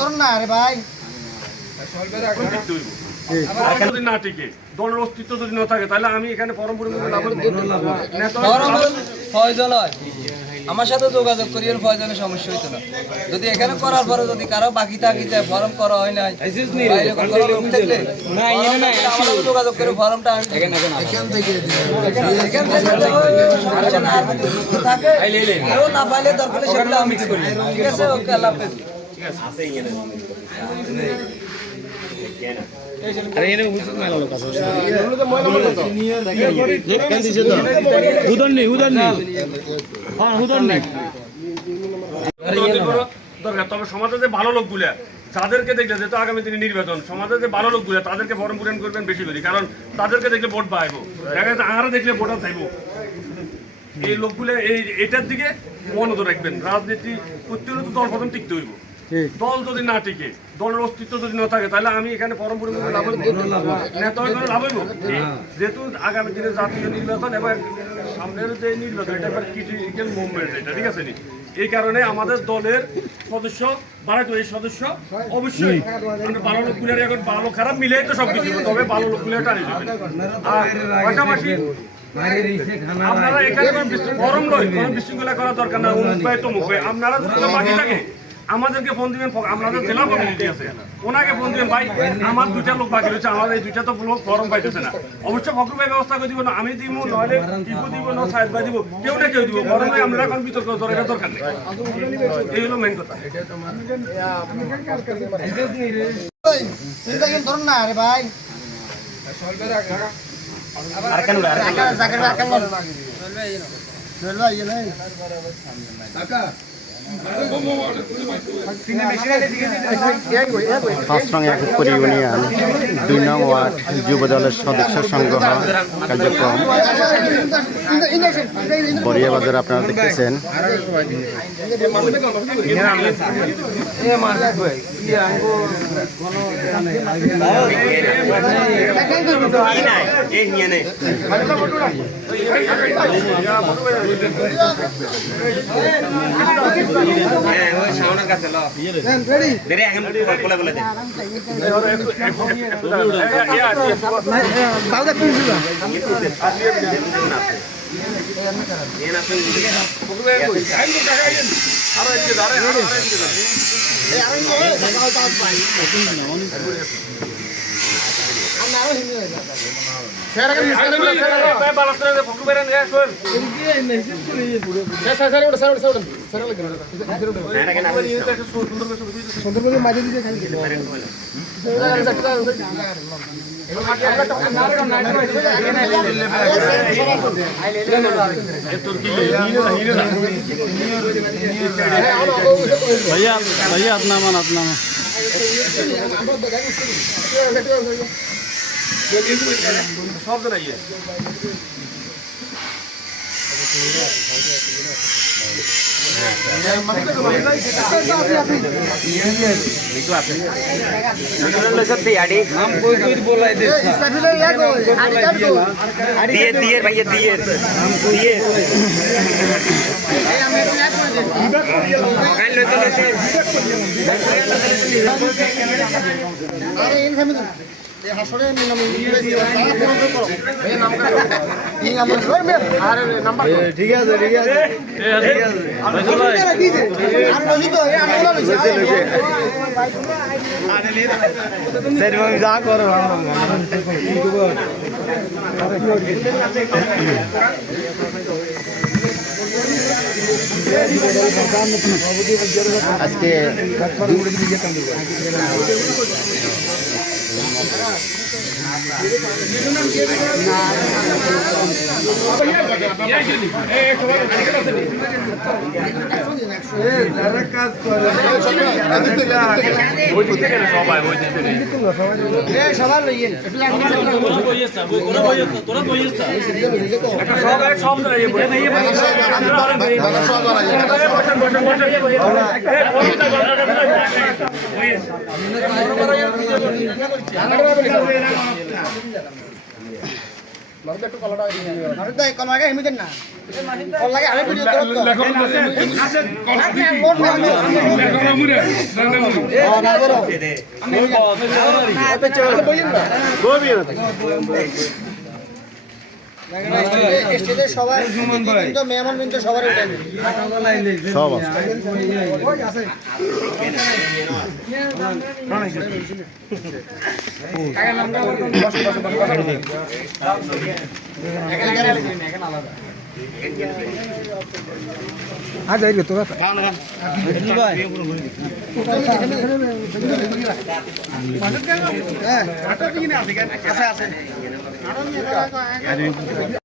ধরুন না আরে ভাই যদি না টিকে দলের অস্তিত্ব যদি না থাকে তাহলে আমি এখানে ফরম পূরণ করে ফয়জল হয় আমার সাথে যোগাযোগ করি ফয়জলের সমস্যা হইতো না যদি এখানে করার পরে যদি কারো বাকি থাকি যায় ফর্ম করা হয় নাই যোগাযোগ করে ফর্মটা না পাইলে দরকার সেগুলো আমি করি ঠিক আছে ওকে আল্লাহ হাফেজ আরে এনে হুজুর মাইলা লোক আছে হুদন নেই হ্যাঁ হুদন নেই দরকার। তবে সমাজে যে ভালো লোকগুলো যাদেরকে দেখলে যেহেতু আগামী দিনে নির্বাচন সমাজে যে ভালো লোকগুলো তাদেরকে ফর্ম পূরণ করবেন বেশি করি, কারণ তাদেরকে দেখলে ভোট পাইব, দেখা যাচ্ছে আহারা দেখলে ভোটার চাইব। এই লোকগুলো এটার দিকে মনোযোগ রাখবেন। রাজনীতি করতে হলে তো দল প্রথম টিকতে হইব। দল যদি না টিকে দলের অস্তিত্ব যদি না থাকে তাহলে আমি এখানে ফর্ম পূরণ করে লাভ হইব নেতা হয়ে লাভ হইব। যেহেতু আগামী দিনে জাতীয় নির্বাচন এবার সামনের যে নির্বাচন এটা এবার ক্রিটিক্যাল মুভমেন্ট, এটা ঠিক আছে নি, এই কারণে আমাদের দলের সদস্য বাড়াইতো। এই সদস্য অবশ্যই ভালো লোকগুলো এখন ভালো খারাপ মিলে তো সবকিছু, তবে ভালো লোকগুলো টানিয়ে দেবেন। আর পাশাপাশি আপনারা এখানে ফরম নয়, কোনো বিশৃঙ্খলা করার দরকার না। অমুক ভাই তমুক ভাই আপনারা যদি বাকি থাকে আমাদেরকে ফোন দিবেন, আপনাদের জেলা কমিটি আছে ওনাকে ফোন দিবেন, ভাই আমার দুইটা লোক বাকি রয়েছে, আমার এই দুইটা তো লোক ফরম পাইতেছে না। অবশ্যই ফখরুল ভাই ব্যবস্থা করে দিব না, আমি দিব, নইলে টিপু দিব, না সাহেব ভাই দিব, কেউ না কেউ দিব। ফরমে আমরা এখন বিতর্ক দরকার নেই, এই হলো মেইন কথা। ধরুন না আরে ভাই পাঁচরং একপুর ইউনিয়ন ২ নং ওয়ার্ড যুব দলের সদস্য সংগ্রহ কার্যক্রম বড়িয়াবাজার আপনারা দেখতেছেন। भैया भैया अपना मन अपना मन সব জানাইয়ে ঠিক আছে ঠিক আছে যা করো আজকে সব আছে